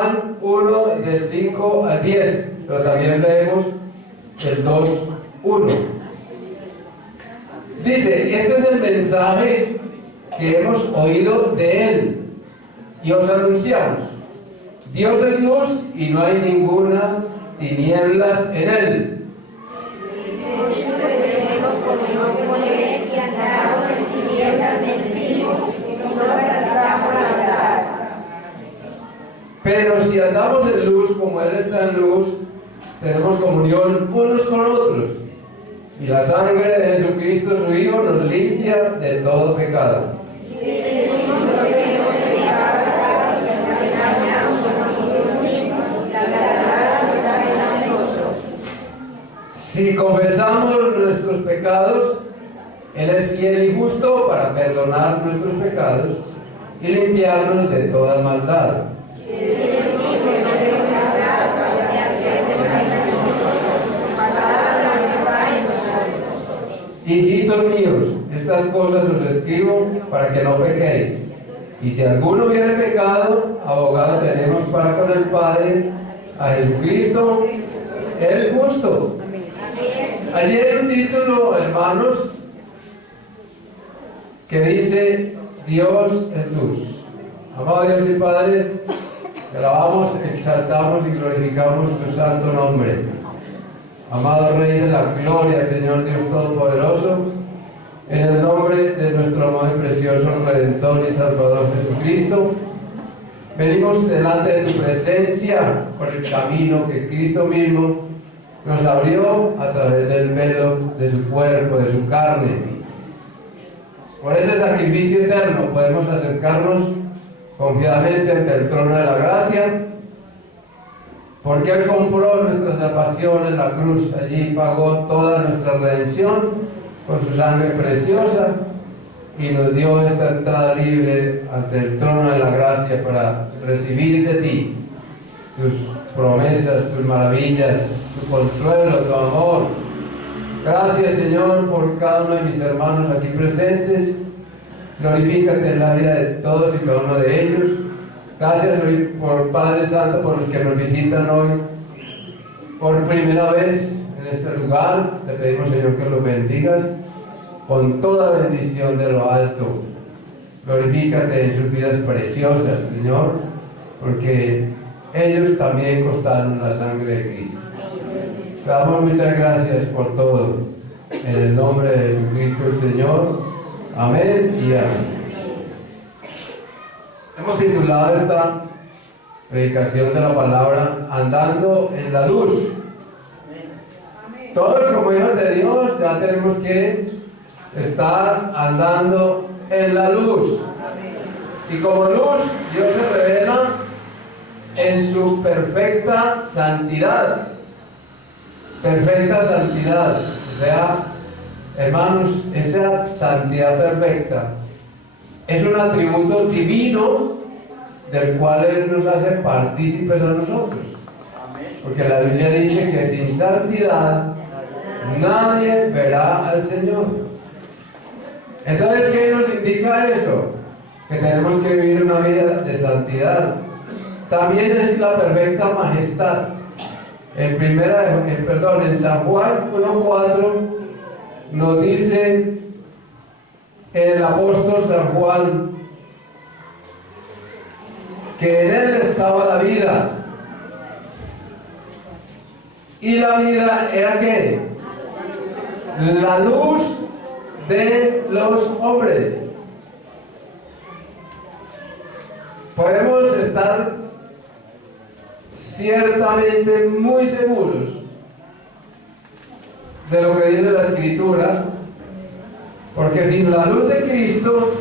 Juan 1, del 5 al 10, pero también leemos el 2:1. Dice, este es el mensaje que hemos oído de Él y os anunciamos. Dios es luz y no hay ninguna tinieblas en Él. Pero si andamos en luz como Él está en luz, tenemos comunión unos con otros. Y la sangre de Jesucristo, su Hijo, nos limpia de todo pecado. Si confesamos nuestros pecados, Él es fiel y justo para perdonar nuestros pecados y limpiarnos de toda maldad. Hijitos míos, estas cosas os escribo para que no pequéis. Y si alguno hubiere pecado, abogado tenemos para con el Padre, a Jesucristo, el justo. Allí hay un título, hermanos, que dice, Dios es luz. Amado Dios y Padre, te alabamos, exaltamos y glorificamos tu santo nombre. Amado Rey de la Gloria, Señor Dios Todopoderoso, en el nombre de nuestro amado y precioso Redentor y Salvador Jesucristo, venimos delante de tu presencia por el camino que Cristo mismo nos abrió a través del velo de su cuerpo, de su carne. Por ese sacrificio eterno podemos acercarnos confiadamente ante el trono de la gracia, porque Él compró nuestra salvación en la cruz. Allí pagó toda nuestra redención con su sangre preciosa y nos dio esta entrada libre ante el trono de la gracia para recibir de ti tus promesas, tus maravillas, tu consuelo, tu amor. Gracias, Señor, por cada uno de mis hermanos aquí presentes. Glorifícate en la vida de todos y cada uno de ellos. Gracias por Padre Santo, por los que nos visitan hoy por primera vez en este lugar. Te pedimos, Señor, que los bendigas con toda bendición de lo alto. Glorifícate en sus vidas preciosas, Señor, porque ellos también costaron la sangre de Cristo. Te damos muchas gracias por todo. En el nombre de Jesucristo el Señor. Amén y amén. Hemos titulado esta predicación de la palabra Andando en la Luz. Todos como hijos de Dios ya tenemos que estar andando en la luz. Y como luz, Dios se revela en su perfecta santidad. Perfecta santidad. O sea, hermanos, esa santidad perfecta es un atributo divino del cual Él nos hace partícipes a nosotros. Porque la Biblia dice que sin santidad nadie verá al Señor. Entonces, ¿qué nos indica eso? Que tenemos que vivir una vida de santidad. También es la perfecta majestad. En San Juan 1:4 nos dice el apóstol San Juan que en Él estaba la vida. ¿Y la vida era qué? La luz de los hombres. Podemos estar ciertamente muy seguros de lo que dice la Escritura, porque sin la luz de Cristo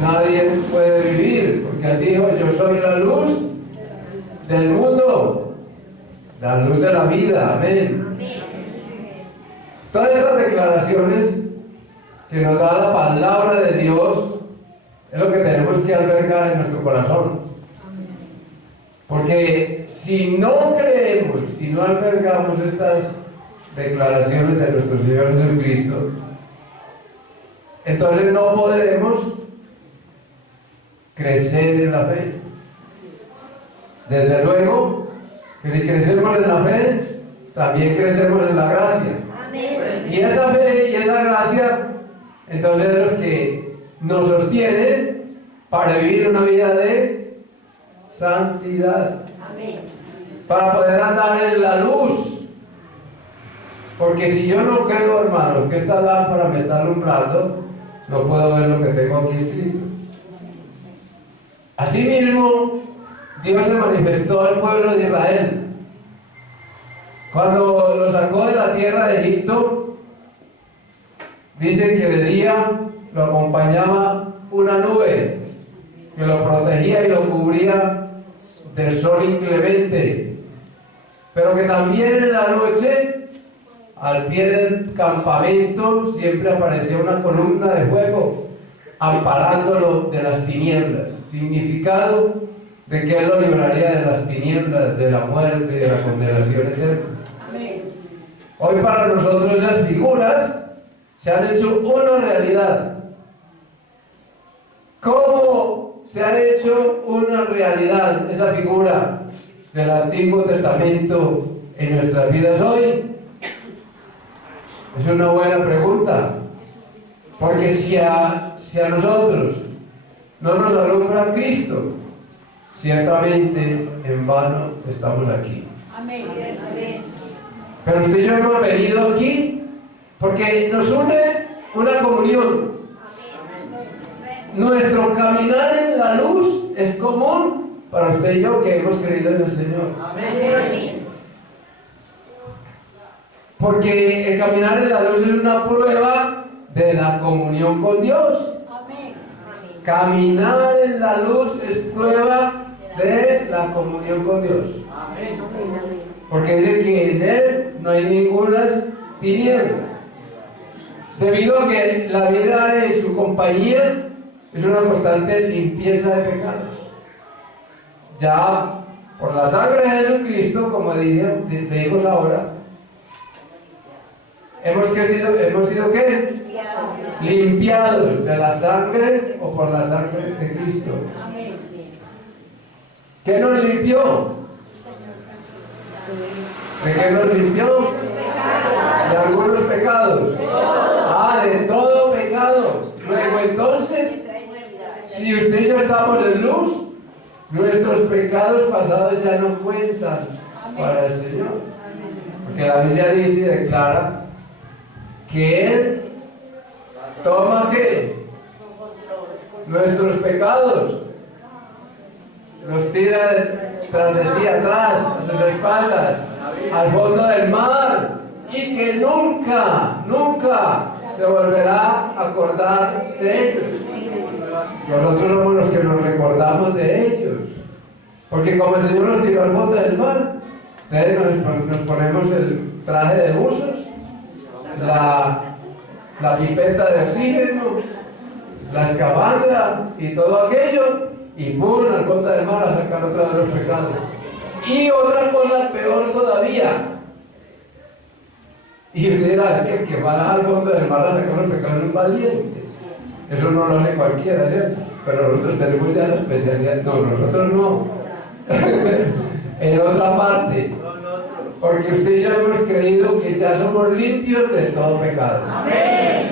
nadie puede vivir, porque Él dijo, yo soy la luz del mundo, la luz de la vida. Amén. Todas estas declaraciones que nos da la palabra de Dios es lo que tenemos que albergar en nuestro corazón. Porque si no creemos, si no albergamos estas declaraciones de nuestro Señor Jesucristo, entonces no podremos crecer en la fe. Desde luego que si crecemos en la fe, también crecemos en la gracia. Amén. Y esa fe y esa gracia, entonces, es los que nos sostienen para vivir una vida de santidad. Amén. Para poder andar en la luz. Porque si yo no creo, hermanos, que esta lámpara me está alumbrando, no puedo ver lo que tengo aquí escrito. Asimismo, Dios se manifestó al pueblo de Israel. Cuando lo sacó de la tierra de Egipto, dice que de día lo acompañaba una nube que lo protegía y lo cubría del sol inclemente, pero que también en la noche, al pie del campamento, siempre aparecía una columna de fuego amparándolo de las tinieblas, significado de que Él lo libraría de las tinieblas, de la muerte y de la condenación eterna. Amén. Hoy para nosotros esas figuras se han hecho una realidad. ¿Cómo se ha hecho una realidad esa figura del Antiguo Testamento en nuestras vidas hoy? Es una buena pregunta, porque si a nosotros no nos alumbra Cristo, ciertamente en vano estamos aquí. Amén. Pero usted y yo hemos venido aquí porque nos une una comunión. Nuestro caminar en la luz es común para usted y yo que hemos creído en el Señor. Amén. Porque el caminar en la luz es una prueba de la comunión con Dios. Amén. Caminar en la luz es prueba de la comunión con Dios. Amén. Porque dice que en Él no hay ninguna tinieblas. Debido a que la vida en su compañía es una constante limpieza de pecados. Ya por la sangre de Jesucristo, como dijimos ahora, hemos sido ¿qué? Limpiados de la sangre o por la sangre de Cristo. ¿Qué nos limpió? ¿De qué nos limpió? De algunos pecados. De todo pecado. Luego entonces, si usted y yo estamos en luz, nuestros pecados pasados ya no cuentan para el Señor. Porque la Biblia dice y declara que Él toma ¿qué? Nuestros pecados, los tira tras de sí atrás, a sus espaldas, al fondo del mar, y que nunca se volverá a acordar de ellos. Nosotros somos los que nos recordamos de ellos, porque como el Señor nos tiró al fondo del mar, entonces nos ponemos el traje de buzos, la pipeta de oxígeno, la escafandra y todo aquello, y ¡pum!, al fondo del mar a sacar otra de los pecados. Y otra cosa peor todavía. Y usted dirá, es que el que va al fondo del mar a sacar los pecados es un valiente. Eso no lo hace cualquiera, ¿cierto? Pero nosotros tenemos ya la especialidad. No, nosotros no. En otra parte. Porque usted y yo hemos creído que ya somos limpios de todo pecado. Amén.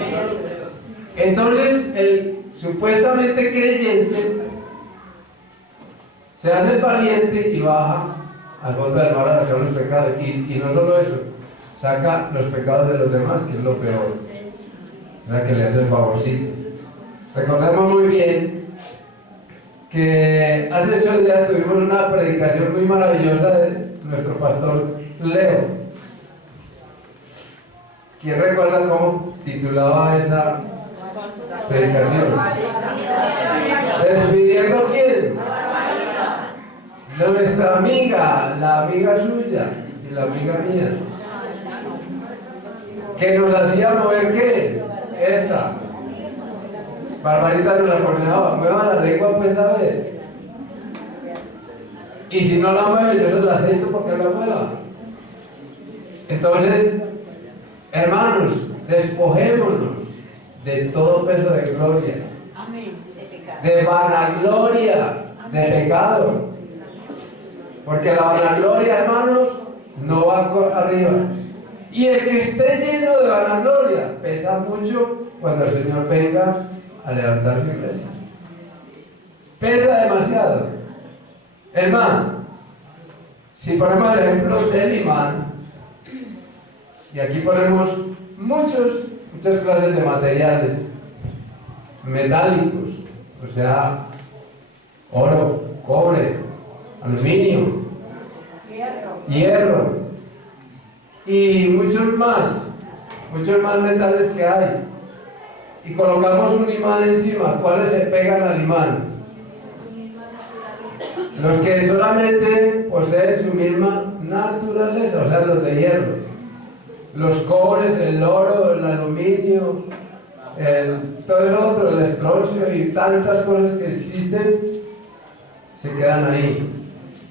Entonces, el supuestamente creyente se hace el valiente y baja al fondo del mar a sacar los pecados. Y no solo eso, saca los pecados de los demás, que es lo peor. O sea, que le hace el favorcito. Recordemos muy bien que hace 8 días tuvimos una predicación muy maravillosa de nuestro pastor Leo. ¿Quién recuerda cómo titulaba esa predicación? ¿Despidiendo a quién? Nuestra amiga, la amiga suya y la amiga mía. Que nos hacía mover ¿qué? Esta. Barbarita nos aconsejaba, mueva la lengua pues a ver. Y si no la mueve, yo se la aceito porque la mueva. Entonces, hermanos, despojémonos de todo peso de gloria, de vanagloria, de pecado. Porque la vanagloria, hermanos, no va arriba. Y el que esté lleno de vanagloria pesa mucho cuando el Señor venga a levantar su iglesia. Pesa demasiado. Es más, si ponemos el ejemplo del imán, y aquí ponemos muchas clases de materiales metálicos, o sea, oro, cobre, aluminio, hierro y muchos más metales que hay, y colocamos un imán encima. ¿Cuáles se pegan al imán? Los que solamente poseen su misma naturaleza, o sea, los de hierro. Los cobres, el oro, el aluminio, todo eso otro, el estroncio y tantas cosas que existen, se quedan ahí.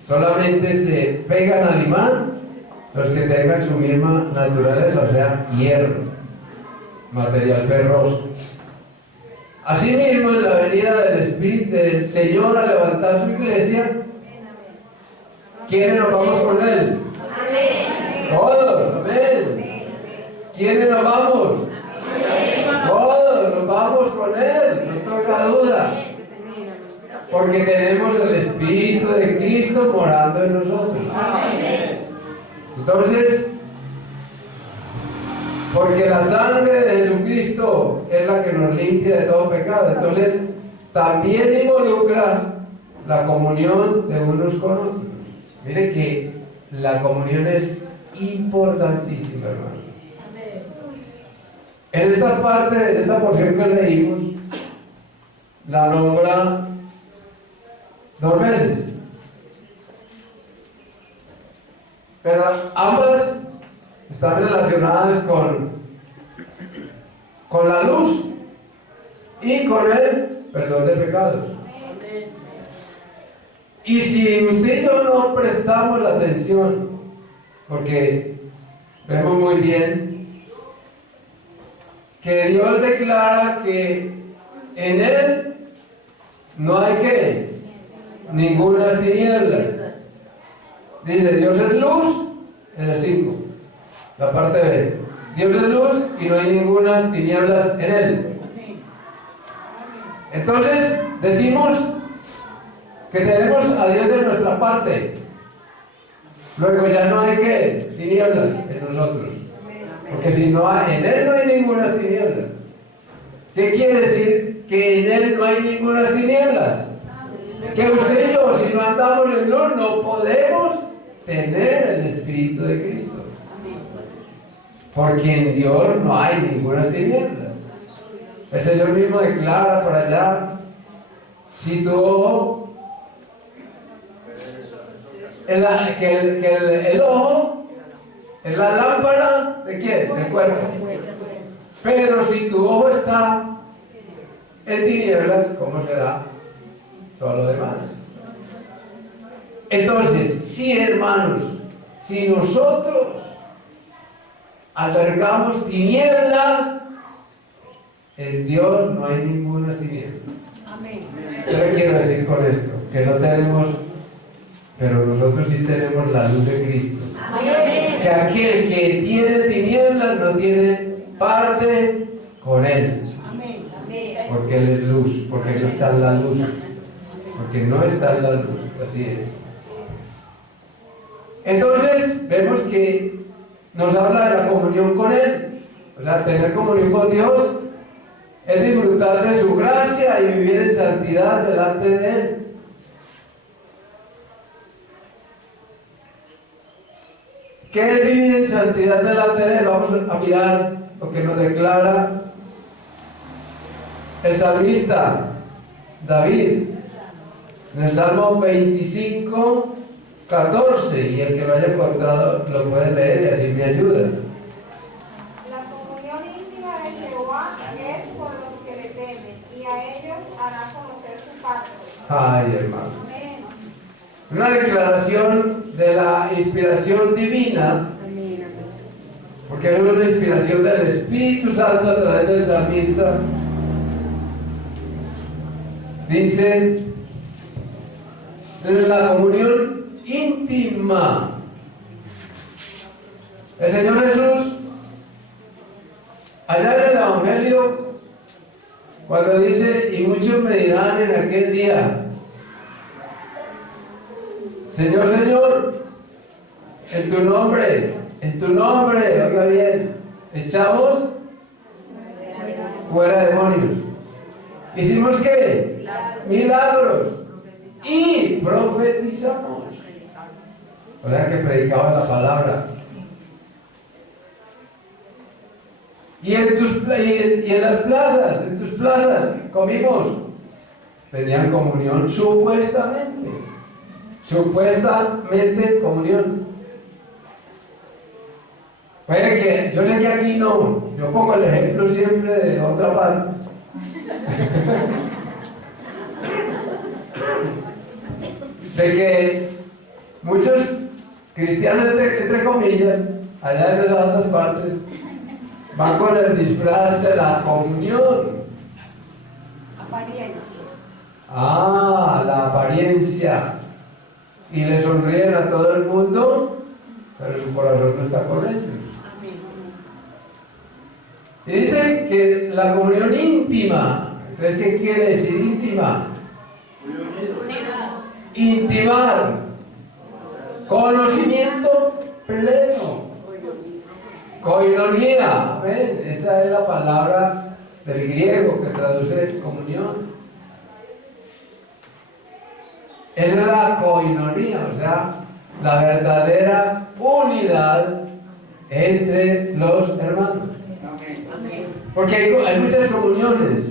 Solamente se pegan al imán los que tengan su misma naturaleza, o sea, hierro, material ferroso. Asimismo, en la venida del Espíritu del Señor a levantar su iglesia, ¿quiénes nos vamos con Él? Amén. Todos, amén. ¿Quiénes nos vamos? Amén. Todos nos vamos con Él, no tenga duda. Porque tenemos el Espíritu de Cristo morando en nosotros. Amén. Entonces, porque la sangre de Jesucristo es la que nos limpia de todo pecado. Entonces, también involucra la comunión de unos con otros. Mire que la comunión es importantísima, hermanos. En esta parte, de esta porción que leímos, la nombra 2 veces. Pero ambas están relacionadas con la luz y con el perdón de pecados. Y si usted y yo no prestamos la atención, porque vemos muy bien que Dios declara que en Él no hay que ninguna tiniebla. Dice, Dios es luz en el 5, la parte B. Dios es luz y no hay ninguna tinieblas en Él. Entonces decimos que tenemos a Dios de nuestra parte. Luego ya no hay que tinieblas en nosotros, porque si no hay, en Él no hay ninguna tinieblas. ¿Qué quiere decir? Que en Él no hay ninguna tinieblas. Que usted y yo, si no andamos en luz, no podemos tener el Espíritu de Cristo. Porque en Dios no hay ninguna tinieblas. El Señor mismo declara por allá, si tu ojo, que el ojo es la lámpara de quién, del cuerpo. Pero si tu ojo está en tinieblas, ¿cómo será todo lo demás? Entonces, sí, hermanos, si nosotros albergamos tinieblas, en Dios no hay ninguna tiniebla. Amén. ¿Qué quiero decir con esto? Que no tenemos, pero nosotros sí tenemos la luz de Cristo. Amén. Que aquel que tiene tinieblas no tiene parte con Él. Amén. Porque Él es luz, porque no está en la luz. Porque no está en la luz, así es. Entonces, vemos que nos habla de la comunión con Él. O sea, tener comunión con Dios es disfrutar de su gracia y vivir en santidad delante de Él. ¿Qué es vivir en santidad delante de Él? Vamos a mirar lo que nos declara el salmista David en el Salmo 25, 14, y el que lo haya encontrado lo puede leer y así me ayuda. La comunión íntima de Jehová es por los que le temen, y a ellos hará conocer su pacto. Ay, hermano. Una declaración de la inspiración divina, porque es una inspiración del Espíritu Santo a través del salmista. Dice, la comunión íntima. El Señor Jesús, allá en el Evangelio, cuando dice, y muchos me dirán en aquel día, Señor, Señor, en tu nombre, oiga bien, echamos fuera demonios. ¿Hicimos qué? Milagros. Y profetizamos. O sea que predicaba la palabra. Y en las plazas, en tus plazas, comimos. Tenían comunión, supuestamente. Supuestamente comunión. Puede que, yo sé que aquí no, yo pongo el ejemplo siempre de otra parte. De que muchos cristianos, entre comillas, allá en esas otras partes, van con el disfraz de la comunión. Apariencias. Ah, la apariencia. Y le sonríen a todo el mundo, pero su corazón no está con ellos. Y dice que la comunión íntima, entonces, ¿qué quiere decir íntima? Intimar, conocimiento pleno, koinonia, ¿ven? Esa es la palabra del griego que traduce comunión. Esa es la koinonia, o sea, la verdadera unidad entre los hermanos. Porque hay muchas comuniones.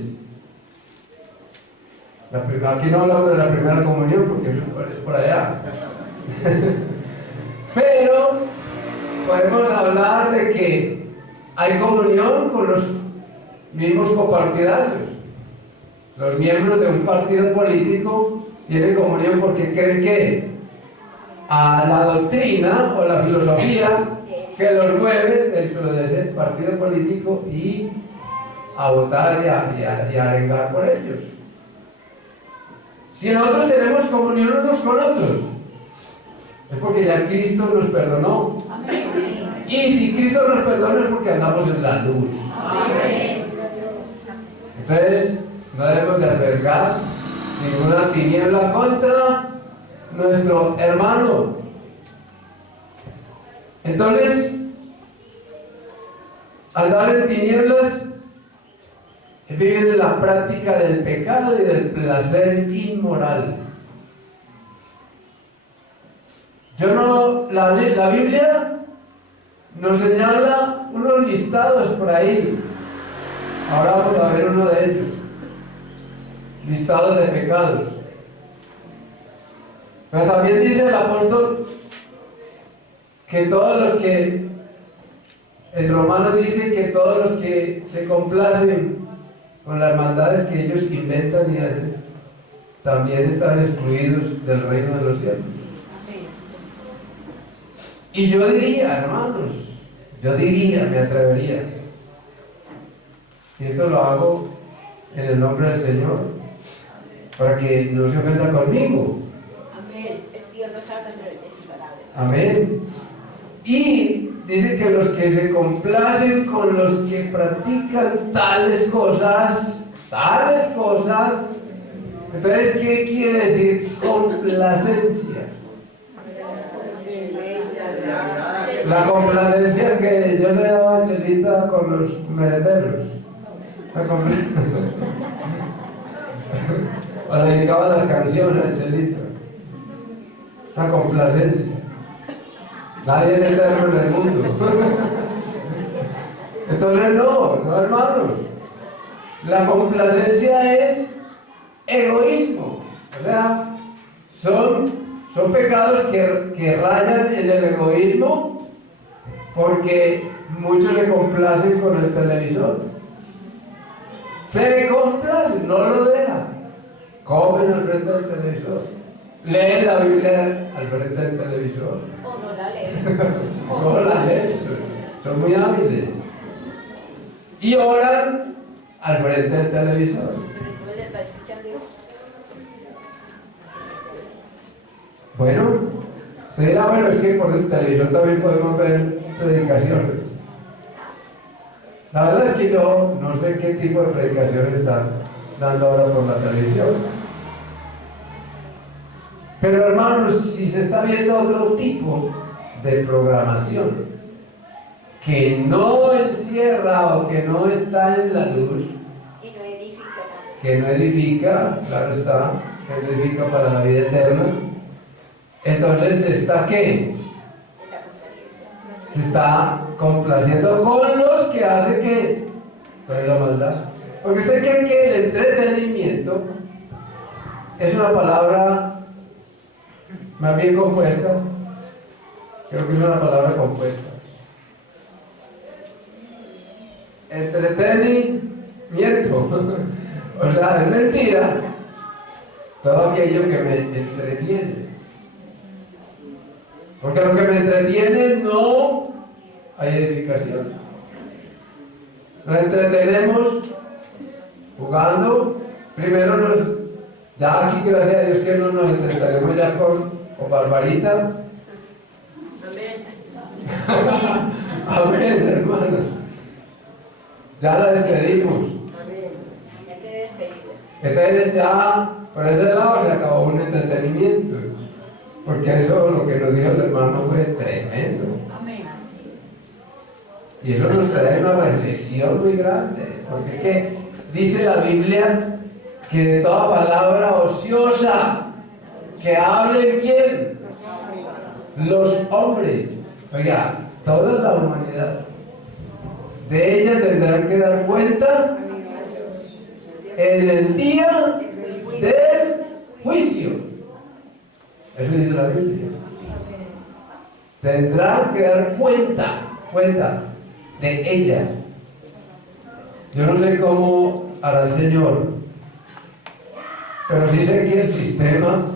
Aquí no hablamos de la primera comunión porque es por allá. Pero podemos hablar de que hay comunión con los mismos copartidarios. Los miembros de un partido político tienen comunión porque creen que a la doctrina o la filosofía que los mueve dentro de ese partido político y a votar y a arengar por ellos. Si nosotros tenemos comunión unos con otros, es porque ya Cristo nos perdonó. Amén. Y si Cristo nos perdona es porque andamos en la luz. Amén. Entonces, no debemos de albergar ninguna tiniebla contra nuestro hermano. Entonces, andar en tinieblas es vivir en la práctica del pecado y del placer inmoral. La Biblia nos señala unos listados por ahí. Ahora vamos a ver uno de ellos. Listados de pecados. Pero también dice el apóstol que todos los que, en Romanos dice que todos los que se complacen con las maldades que ellos inventan y hacen, también están excluidos del reino de los cielos. Y yo diría, hermanos, me atrevería, y esto lo hago en el nombre del Señor, para que no se ofenda conmigo. Amén. Dios nos salva de desamparado. Amén. Y dice que los que se complacen con los que practican tales cosas, entonces, ¿qué quiere decir complacencia? La complacencia que yo le daba a Chelita con los merenderos. O le dedicaba las canciones a Chelita. La complacencia. Nadie es eterno en el mundo. Entonces no, hermanos. La complacencia es egoísmo. O sea, son pecados que rayan en el egoísmo, porque muchos se complacen con el televisor. Se complacen, no lo dejan. Comen al frente del televisor. Leen la Biblia al frente del televisor. O no la leen. No la leen. Son muy hábiles. Y oran al frente del televisor. Bueno, Usted dirá, bueno, es que por televisión también podemos ver predicaciones. La verdad es que yo no sé qué tipo de predicaciones están dando ahora por la televisión. Pero hermanos, si se está viendo otro tipo de programación que no encierra o que no está en la luz, Y no edifica nada. que no edifica, claro está, que no edifica para la vida eterna, entonces ¿está qué? Está complaciendo. Se está complaciendo con los que hace que con la maldad. Porque usted cree que el entretenimiento es una palabra más bien compuesta. Creo que es una palabra compuesta. Entretenimiento. O sea, es mentira todo aquello que me entretiene. Porque lo que me entretiene no hay edificación. Nos entretenemos jugando. Primero ya aquí gracias a Dios que no nos entretenemos ya con Barbarita. Amén. Amén, hermanos. Ya la despedimos. Amén. Ya quedé despedida. Entonces ya por ese lado se acabó un entretenimiento. Porque eso lo que nos dijo el hermano fue tremendo. Amén. Y eso nos trae una reflexión muy grande. Porque es que dice la Biblia que de toda palabra ociosa que hable ¿quién? Los hombres. Oiga, toda la humanidad. De ella tendrán que dar cuenta en el día del juicio. Eso dice la Biblia. Tendrán que dar cuenta de ella. Yo no sé cómo hará el Señor, pero sí sé que el sistema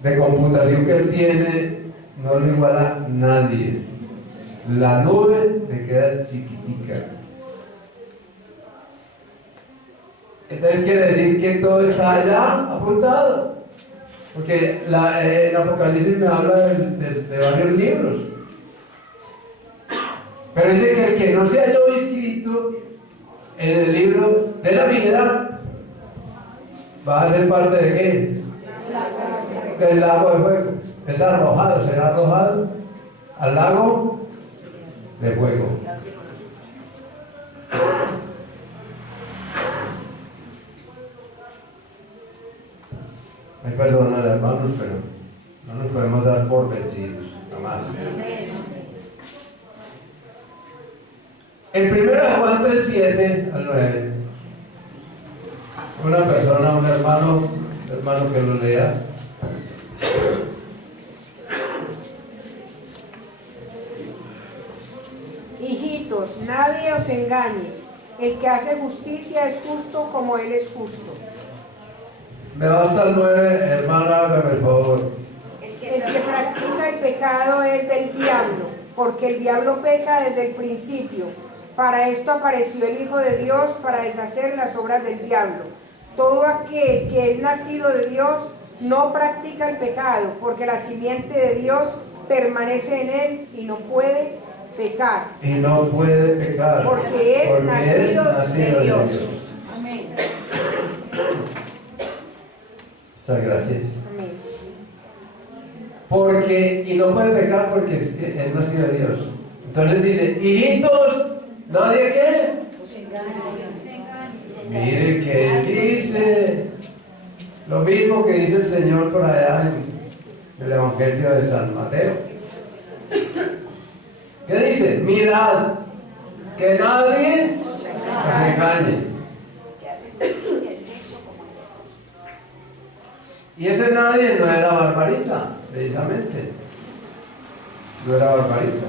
de computación que Él tiene no lo iguala nadie. La nube le queda chiquitica. Entonces quiere decir que todo está allá apuntado. Porque el Apocalipsis me habla de varios libros. Pero dice que el que no se halló inscrito en el libro de la vida va a ser parte de qué? Del lago de fuego. Es arrojado, será arrojado al lago de fuego. Ay, perdón, hermanos, pero no nos podemos dar por vencidos, jamás. En 1 Juan 3, 7 al 9, una persona, un hermano que lo lea. Hijitos, nadie os engañe. El que hace justicia es justo como Él es justo. Me va hasta el 9, hermana, hágame el favor. El que practica el pecado es del diablo, porque el diablo peca desde el principio. Para esto apareció el Hijo de Dios, para deshacer las obras del diablo. Todo aquel que es nacido de Dios no practica el pecado, porque la simiente de Dios permanece en él y no puede pecar. Y no puede pecar. Porque es nacido de Dios. Amén. Muchas gracias. Amén. Porque, y no puede pecar porque es nacido de Dios. Entonces dice, hijitos, ¿nadie qué? Mire que dice lo mismo que dice el Señor por allá en el Evangelio de San Mateo. ¿Qué dice? Mirad, que nadie os engañe. Y ese nadie no era Barbarita, precisamente. No era Barbarita.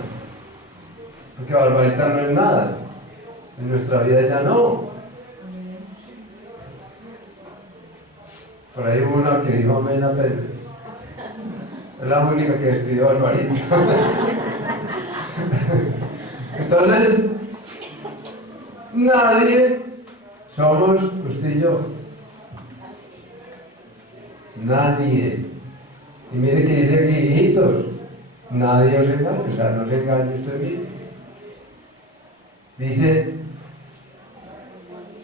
Porque Barbarita no es nada. En nuestra vida ya no. Por ahí hubo una que dijo amén a Pedro. Es la única que despidió a Barbarita. Entonces, nadie somos usted y yo. Nadie. Y mire que dice aquí, hijitos, nadie os engañe, o sea, no se engañe usted mismo. Dice,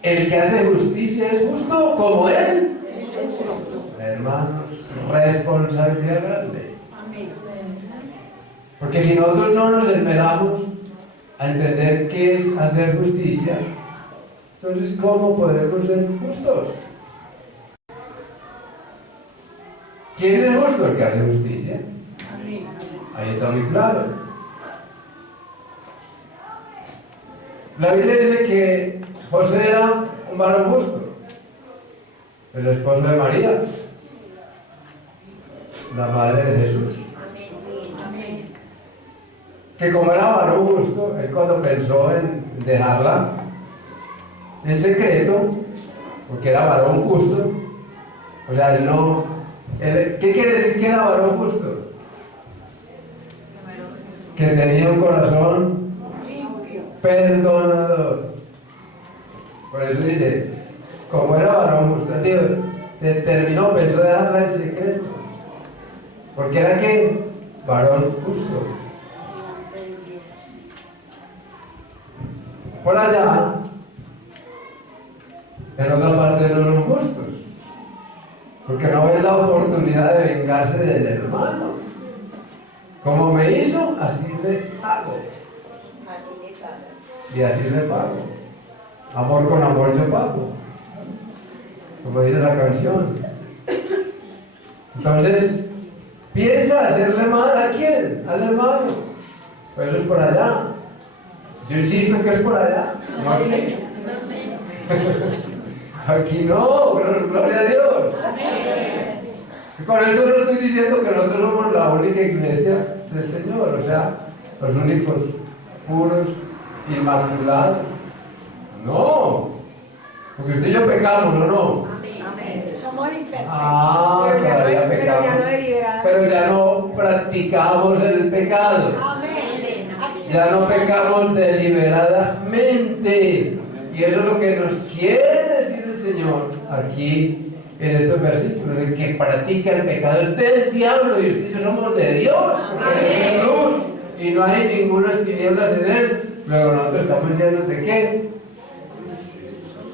el que hace justicia es justo como él. Hermanos, responsabilidad grande. Porque si nosotros no nos esmeramos a entender qué es hacer justicia, entonces ¿cómo podremos ser justos? ¿Quién es justo? El que hace justicia. Ahí está muy claro. La Biblia dice que José era un varón justo, el esposo de María, la madre de Jesús. Que como era varón justo, él cuando pensó en dejarla en secreto, porque era varón justo, o sea, él no... ¿Qué quiere decir que era varón justo? Que tenía un corazón perdonador. Por eso dice, como era varón justo, tío, determinó, pensó dejarla en secreto. Porque era que varón justo. Por allá, en otra parte no son justos, porque no ven la oportunidad de vengarse del hermano. Como me hizo, así le hago. Y así le pago. Amor con amor yo pago, como dice la canción. Entonces, piensa hacerle mal ¿a quién? Al hermano. Pues eso es por allá. Yo insisto que es por allá, no aquí. Aquí no, gloria a Dios. Con esto no estoy diciendo que nosotros somos la única iglesia del Señor, o sea, los únicos puros, inmaculados. No, porque usted y yo pecamos, ¿o no? Somos imperfectos. Ah, todavía pecamos. Pero ya no practicamos el pecado. Ya no pecamos deliberadamente. Y eso es lo que nos quiere decir el Señor aquí en estos versículos. El que practica el pecado es del diablo y usted y yo somos de Dios. Porque es luz y no hay ninguna tinieblas en él. Luego nosotros estamos llenos de ¿qué?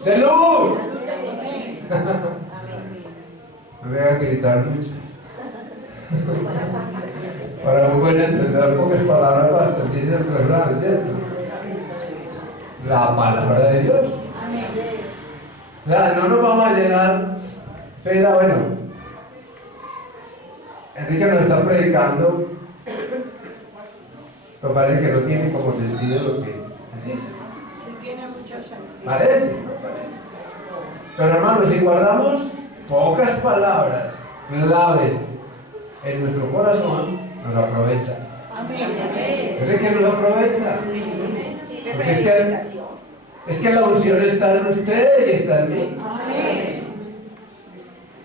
¡De luz! No me voy a gritar mucho. Para un buen entendedor, pocas palabras bastan, dice el refrán, ¿cierto? La palabra de Dios. O sea, no nos vamos a llenar. Pero bueno, Enrique nos está predicando, pero parece que no tiene como sentido lo que dice. Sí tiene mucho sentido. Parece. Pero hermanos, si guardamos pocas palabras claves en nuestro corazón, nos aprovecha. Yo sé que nos aprovecha. Porque es que la unción está en usted y está en mí.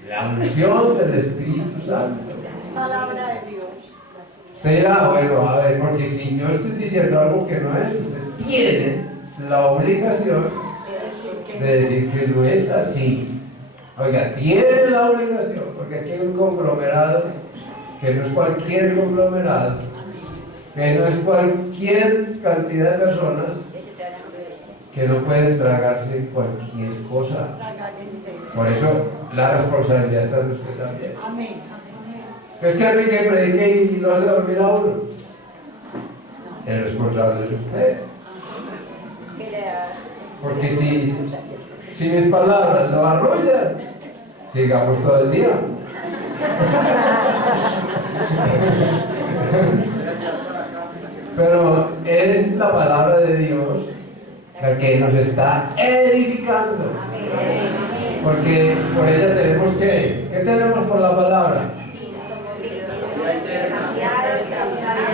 La unción del Espíritu Santo. Palabra de Dios. Usted dirá, bueno, a ver, porque si yo estoy diciendo algo que no es, usted tiene la obligación de decir que no es así. Oiga, tiene la obligación, porque aquí hay un conglomerado que no es cualquier conglomerado, que no es cualquier cantidad de personas que no pueden tragarse cualquier cosa. Por eso la responsabilidad está en usted también. Es que Enrique predique y lo hace dormir a uno. El responsable es usted. Porque si mis palabras lo arrullan, sigamos todo el día. Pero es la palabra de Dios la que nos está edificando. Porque por ella tenemos que... ¿Qué tenemos por la palabra?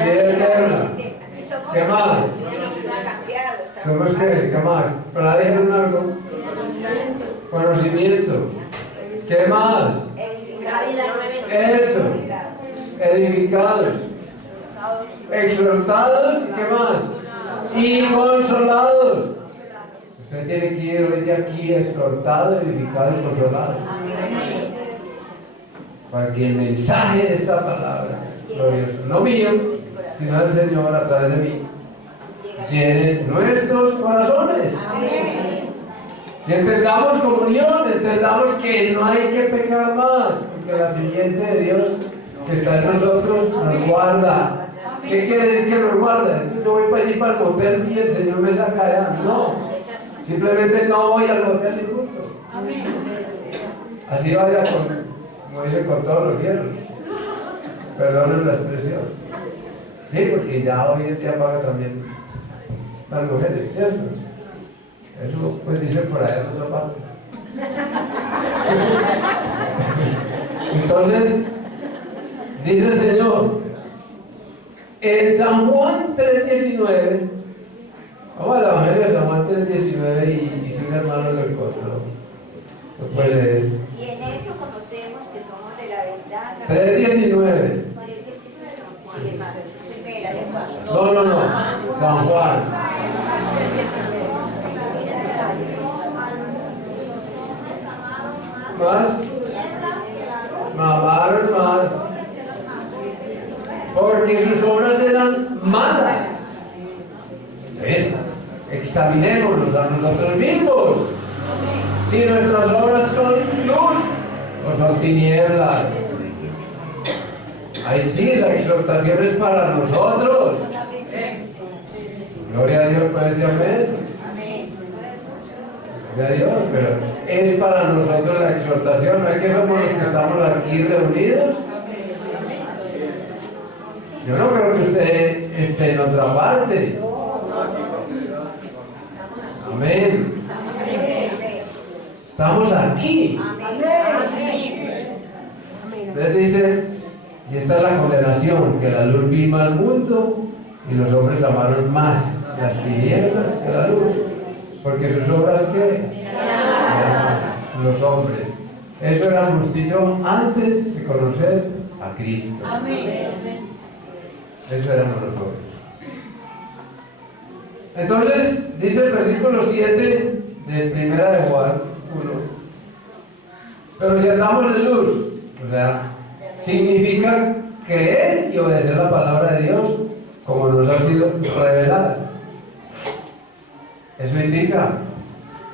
Vida eterna. ¿Qué más? ¿Somos qué? ¿Qué más? Para leer un algo. Conocimiento. ¿Qué más? Eso. Edificados. Exhortados. ¿Y qué más? Y consolados. Usted tiene que ir hoy de aquí exhortado, edificado y consolado. para que el mensaje de esta palabra gloriosa, no mío, sino del Señor a través de mí, llene nuestros corazones. Y entendamos comunión, entendamos que no hay que pecar más, porque la simiente de Dios que está en nosotros nos guarda. ¿Qué quiere decir que nos guarda? Yo voy para allí para el motel y el Señor me saca allá. No, simplemente no voy al motel y punto. Así vaya como dice, con todos los hierros. Perdonen la expresión. Sí, porque ya hoy en día paga también las mujeres, ¿cierto? Eso pues dice por ahí en otra parte. Entonces, dice el Señor, en San Juan 3:19, vamos al Evangelio de San Juan 3:19 y sus hermanos lo encontró. Lo puede leer. Y en esto conocemos que somos de la verdad. 3:19. No. San Juan. Más. Me amaron más. Porque sus obras eran malas. Entonces, examinémonos a nosotros mismos. Si nuestras obras son luz o son tinieblas. Ahí sí, la exhortación es para nosotros. Gloria a Dios por ese amén. Gloria a Dios, pero es para nosotros la exhortación. ¿No es que somos los que estamos aquí reunidos? Yo no creo que usted esté en otra parte. Amén. Estamos aquí. Entonces dice, y esta es la condenación, que la luz vino al mundo y los hombres amaron más las tinieblas que la luz, porque sus obras ¿qué? Eran los hombres. Eso éramos yo antes de conocer a Cristo. Eso éramos nosotros. Entonces, dice el versículo 7 de 1 de Juan 1. Pero si andamos en luz, o sea, significa creer y obedecer la palabra de Dios como nos ha sido revelada. Eso indica,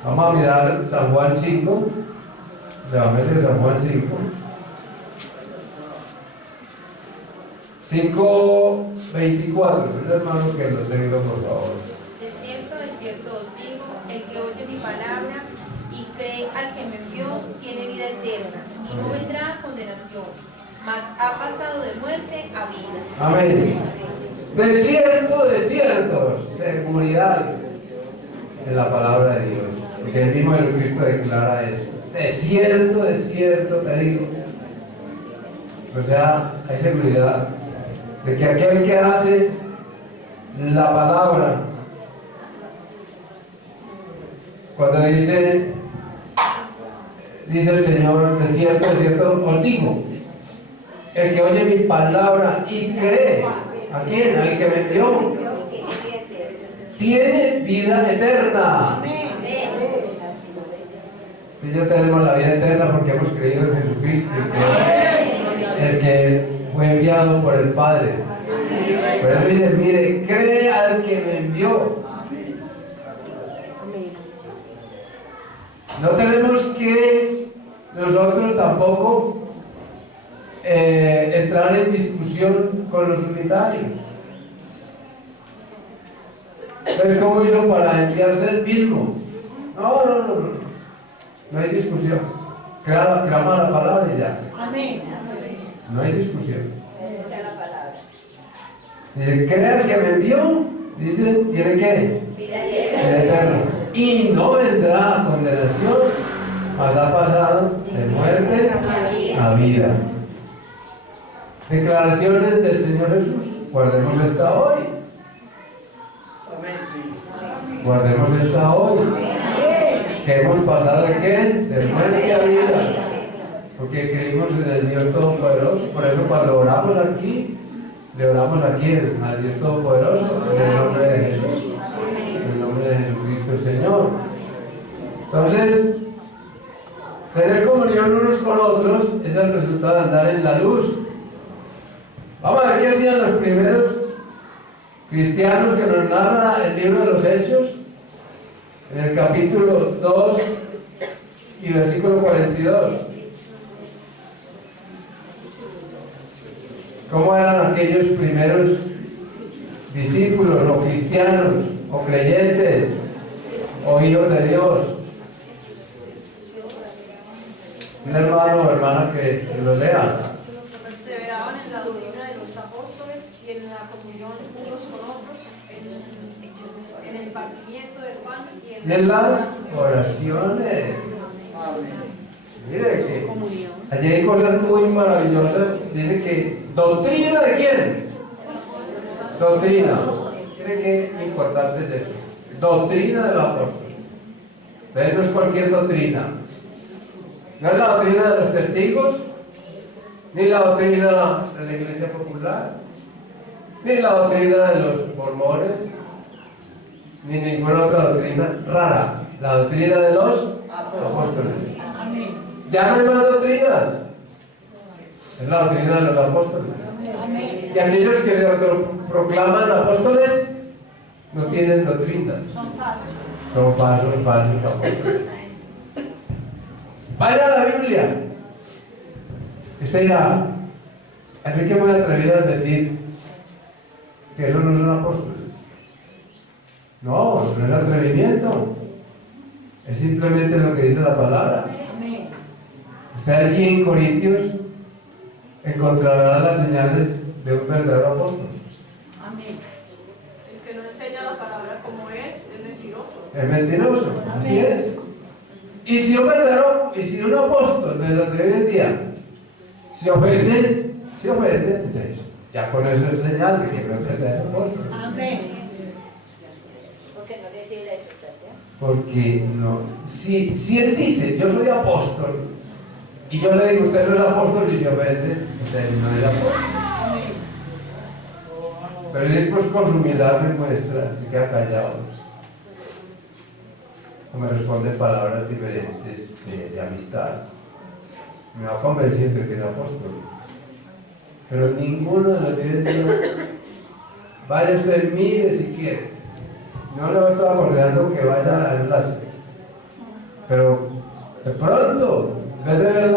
vamos a mirar San Juan 5, Evangelio de San Juan 5. 5:24, hermano que lo tenga por favor. De cierto os digo, el que oye mi palabra y cree al que me envió, tiene vida eterna, y no vendrá a condenación, mas ha pasado de muerte a vida. Amén. De cierto, seguridad en la palabra de Dios. Porque el mismo Jesucristo declara eso. De cierto te digo. O sea, hay seguridad de que aquel que hace la palabra, cuando dice el Señor, de cierto os digo, el que oye mi palabra y cree, ¿a quién? Al que me envió, tiene vida eterna. Si ya tenemos la vida eterna porque hemos creído en Jesucristo, el que fue enviado por el Padre. Por eso dice, mire, cree al que me envió. No tenemos que nosotros tampoco entrar en discusión con los unitarios. Entonces, ¿cómo hizo para enviarse el mismo? No hay discusión. Creamos la palabra y ya. Amén. No hay discusión. Dice, crea el que me envió, dice, ¿tiene qué? Vida eterna. Y no vendrá a condenación, mas ha pasado de muerte a vida. Declaraciones del Señor Jesús. Guardemos esta hoy. Guardemos esta hoy. Que hemos pasado de qué? De muerte a vida. Porque creímos en el Dios Todopoderoso. Por eso cuando oramos aquí, le oramos aquí al Dios Todopoderoso, en el nombre de Jesús, en el nombre de Jesucristo el Señor. Entonces, Tener comunión unos con otros es el resultado de andar en la luz. Vamos a ver qué hacían los primeros cristianos que nos narra el libro de los Hechos, en el capítulo 2 y versículo 42. ¿Cómo eran aquellos primeros discípulos o cristianos o creyentes o hijos de Dios? Un hermano o hermana que lo lea. Perseveraban en la doctrina de los apóstoles y en la comunión unos con otros, en el partimiento del pan y En las oraciones. Mire que allí hay cosas muy maravillosas. Dice que doctrina de quién? Doctrina. Mire qué importante es eso. Doctrina del apóstol. Pero no es cualquier doctrina. No es la doctrina de los testigos, ni la doctrina de la Iglesia Popular, ni la doctrina de los mormones, ni ninguna otra doctrina rara. La doctrina de los apóstoles. Ya no hay más doctrinas. Es la doctrina de los apóstoles. Y aquellos que se proclaman apóstoles no tienen doctrina. Son falsos apóstoles. Vaya a la Biblia. Usted dirá, ¿a mí qué voy a atrever a decir que esos no son apóstoles? No, no es atrevimiento. Es simplemente lo que dice la palabra. Usted allí en Corintios encontrará las señales de un verdadero apóstol. el que no enseña la palabra como es mentiroso. Es mentiroso, así es. Y si un apóstol de los de hoy en día se ofende, entonces ya con eso es señal de que no es verdadero apóstol. Porque no recibe la exhortación. Porque no, si él dice, yo soy apóstol, y yo le digo, usted no es apóstol, y se ofende, entonces no es apóstol. Pero él pues con su humildad me muestra, se queda callado. O me responde palabras diferentes de amistad. Me va convenciendo de que es apóstol. Pero ninguno de los días, vaya usted, mire si quiere. No le estoy aconsejando que vaya al enlace. Pero de pronto, en vez de ver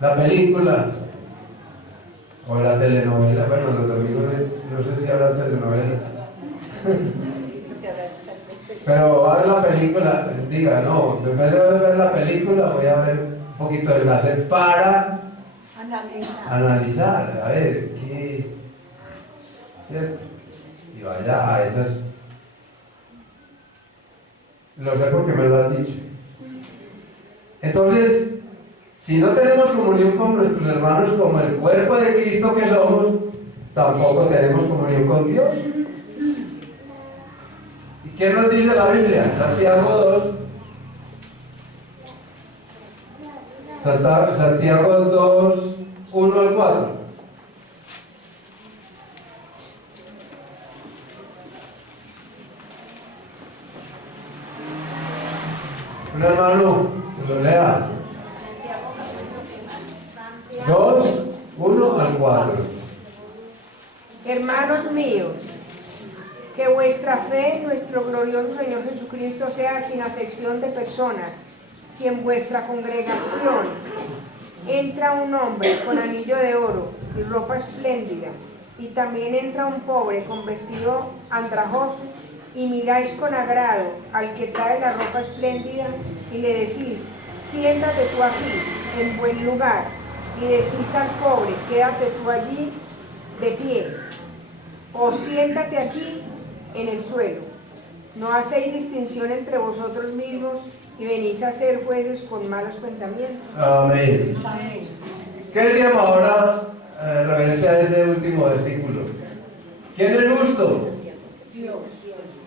la película o la telenovela, bueno, los domingos no sé si habrá telenovela. Pero va a ver la película, diga, no, en vez de ver la película voy a ver un poquito de enlace para analizar, a ver, qué, ¿cierto? Y vaya a esas, lo sé porque me lo han dicho. Entonces, si no tenemos comunión con nuestros hermanos como el cuerpo de Cristo que somos, tampoco tenemos comunión con Dios. ¿Y qué nos dice la Biblia? Santiago 2. Santiago 2, 1 al 4. Un hermano, se lo lea. 2, 1 al 4. Hermanos míos, que vuestra fe en nuestro glorioso Señor Jesucristo sea sin acepción de personas. Si en vuestra congregación entra un hombre con anillo de oro y ropa espléndida, y también entra un pobre con vestido andrajoso, y miráis con agrado al que trae la ropa espléndida, y le decís, siéntate tú aquí, en buen lugar, y decís al pobre, quédate tú allí, de pie, o siéntate aquí, en el suelo. No hacéis distinción entre vosotros mismos y venís a ser jueces con malos pensamientos. Amén. ¿Qué decíamos ahora referente a ese último versículo? ¿Quién es justo? Dios.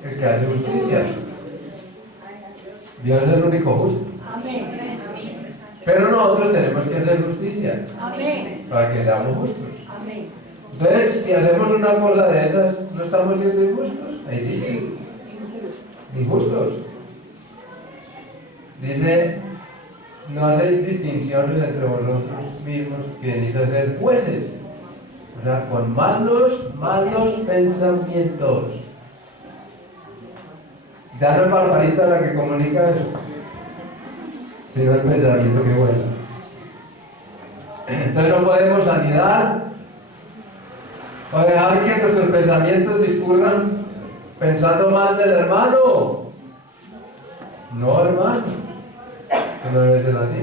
El que hace justicia. Dios es el único justo. Amén. Pero nosotros tenemos que hacer justicia. Amén. Para que seamos justos. Amén. Entonces, si hacemos una cosa de esas, ¿no estamos siendo injustos? Ahí sí. Sí. Injustos. Dice, no hacéis distinciones entre vosotros mismos que venís a ser jueces. O sea, con malos pensamientos. Ya no es Barbarita la que comunica eso, sino el pensamiento que vuela. Entonces no podemos anidar o dejar que nuestros pensamientos discurran pensando mal del hermano. No, hermano, no debe ser así.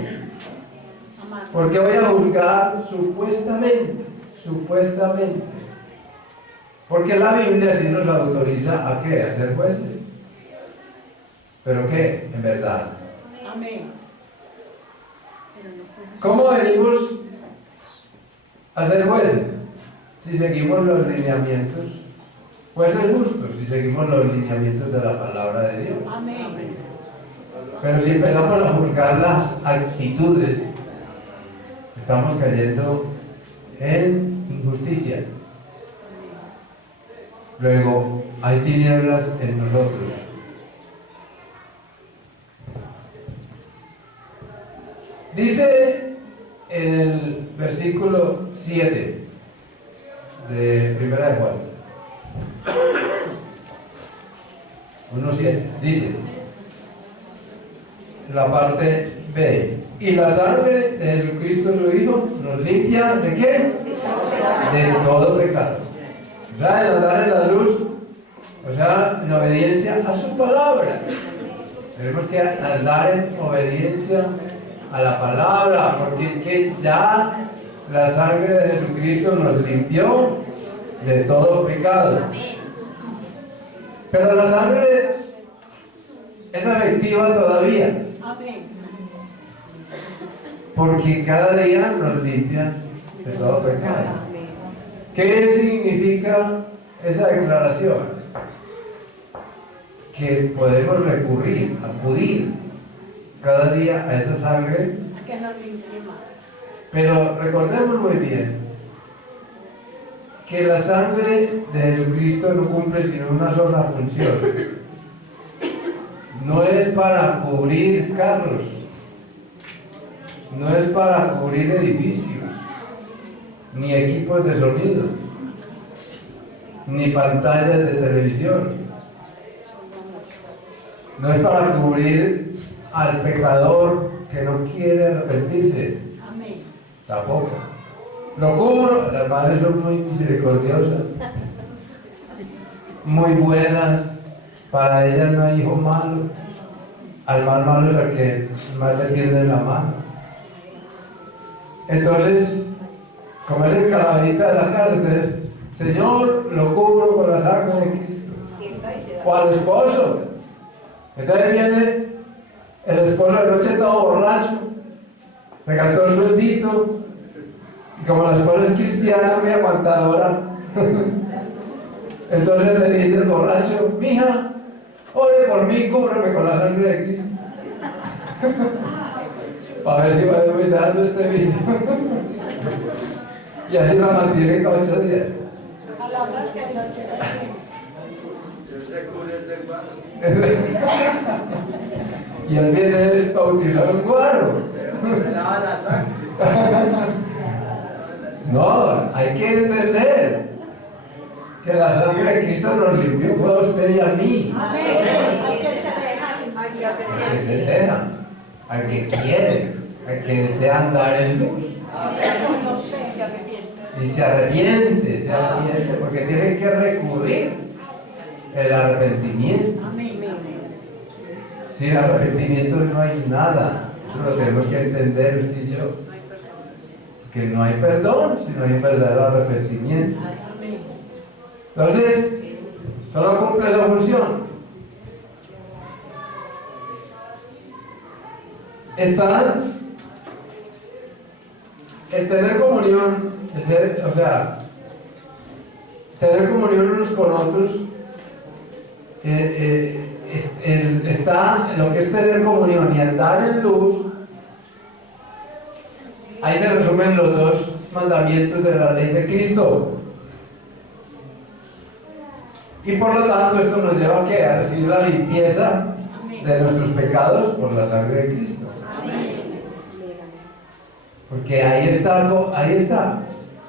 Porque voy a juzgar supuestamente. Porque la Biblia sí nos autoriza a qué, a ser jueces. ¿Pero qué? En verdad. Amén. ¿Cómo venimos a ser jueces? Si seguimos los lineamientos, jueces justos, si seguimos los lineamientos de la palabra de Dios. Amén. Pero si empezamos a juzgar las actitudes, estamos cayendo en injusticia. Luego, hay tinieblas en nosotros. Dice en el versículo 7 de 1 de Juan 1:7, dice la parte B: y la sangre de Jesucristo su Hijo nos limpia ¿de qué? De todo pecado. O sea, en andar en la luz, o sea, en obediencia a su palabra. Tenemos que andar en obediencia a la palabra, porque que ya la sangre de Jesucristo nos limpió de todo pecado. Pero la sangre es efectiva todavía, Amén. porque cada día nos limpia de todo pecado. ¿Qué significa esa declaración? Que podemos recurrir, acudir cada día a esa sangre. A que nos limpie más. Pero recordemos muy bien que la sangre de Jesucristo no cumple sino una sola función. No es para cubrir carros, no es para cubrir edificios, ni equipos de sonido, ni pantallas de televisión. No es para cubrir al pecador que no quiere arrepentirse. Amén. Tampoco. Lo cubro, las madres son muy misericordiosas, muy buenas, para ellas no hay hijo malo, al más malo es el que más le pierde la mano. Entonces, como es el calaverita de la cárcel, Señor, lo cubro con la sangre de Cristo. O al esposo. Entonces viene el esposo de noche todo borracho, se gastó el sueldito, y como la esposa es cristiana, muy aguantadora, entonces le dice el borracho: mija, ore por mí, cúbrame con la sangre de Cristo. A ver si va dominando este vicio. Y así la mantiene cada 8 días. Palabras que no Y él viene bautizado en guaro. No, hay que entender que la sangre de Cristo nos limpió a usted y a mí. Amén. Hay que se deja. Al que quiere, al que desea andar en luz. Y se arrepiente, porque tiene que recurrir el arrepentimiento. Amén. Sin arrepentimiento no hay nada. Eso lo tenemos que entender usted y yo. Que no hay perdón si no hay un verdadero arrepentimiento. Amén. Entonces, solo cumple esa función. Está el tener comunión, tener comunión unos con otros. Está lo que es tener comunión y andar en luz. Ahí se resumen los dos mandamientos de la ley de Cristo. Y por lo tanto esto nos lleva a, ¿qué? A recibir la limpieza de nuestros pecados por la sangre de Cristo. Porque ahí está, ahí está.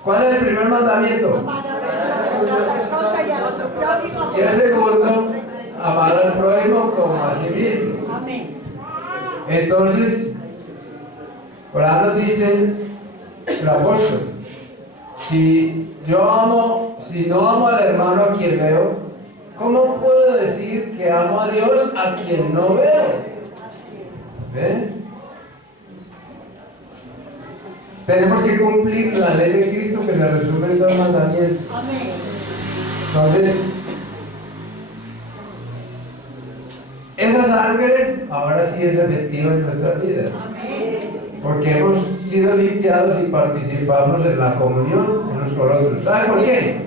¿Cuál es el primer mandamiento? Amar a Dios sobre todas las cosas y a los prójimos. Y el segundo, amar al prójimo como a sí mismo. Amén. Entonces, por ahí nos dice el apóstol, si no amo al hermano a quien veo, ¿cómo puedo decir que amo a Dios a quien no veo? ¿Ven? Tenemos que cumplir la ley de Cristo que se resume en 2 mandamientos. Amén. Entonces, esa sangre ahora sí es efectiva en nuestras vidas. Porque hemos sido limpiados y participamos en la comunión unos con otros. ¿Sabe por qué?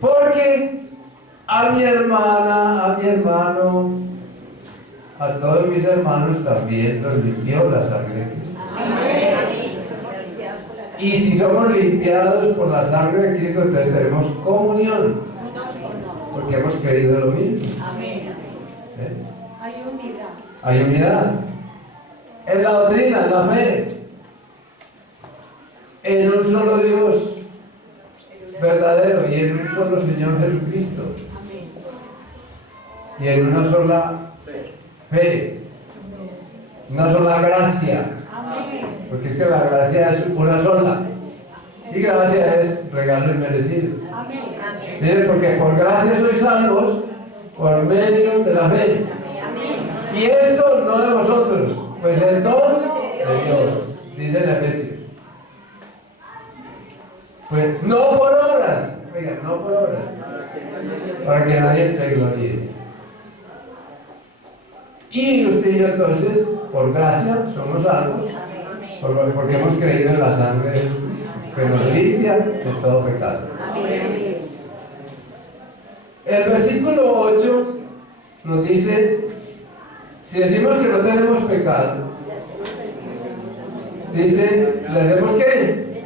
Porque a mi hermana, a mi hermano, a todos mis hermanos también los limpió la sangre de Cristo. Y si somos limpiados por la sangre de Cristo, entonces tenemos comunión. Porque hemos creído lo mismo. Amén. ¿Eh? Hay unidad. Hay unidad. En la doctrina, en la fe. En un solo Dios verdadero y en un solo Señor Jesucristo. Amén. Y en una sola fe. Una sola gracia. Amén. Porque es que la gracia es una sola. Y gracia es regalo inmerecido. Amén. Miren, porque por gracia sois salvos por medio de la fe. Y esto no de vosotros, pues el don de Dios, dice en Efesios. Pues no por obras, oigan, no por obras, para que nadie se gloríe. Y usted y yo entonces, por gracia, somos salvos, porque hemos creído en la sangre de Jesucristo, que nos limpia de todo pecado. El versículo 8 nos dice, si decimos que no tenemos pecado, dice, ¿le hacemos qué?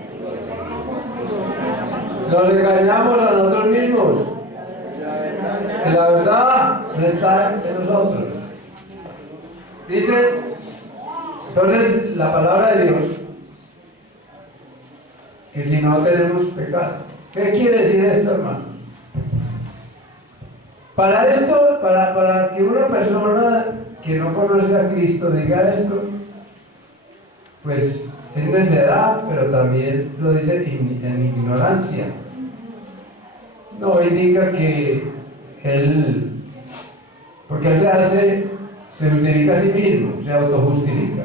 Nos engañamos a nosotros mismos. Y la verdad no está en nosotros. Dice, entonces, la palabra de Dios, que si no tenemos pecado. ¿Qué quiere decir esto, hermano? Para esto, para que una persona que no conoce a Cristo diga esto, pues es necedad, pero también lo dice en ignorancia. No indica que él, porque él se justifica a sí mismo, se autojustifica.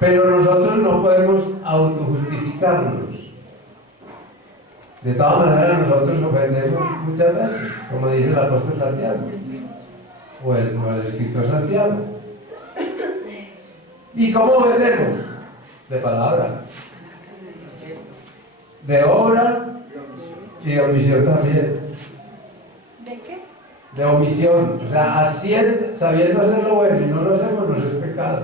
Pero nosotros no podemos autojustificarnos. De todas maneras, nosotros ofendemos muchas veces, como dice el apóstol Santiago, o el escritor Santiago. ¿Y cómo ofendemos? De palabra, de obra y de omisión también. ¿De qué? De omisión, o sea, sabiendo hacer lo bueno y no lo hacemos, nos es pecado.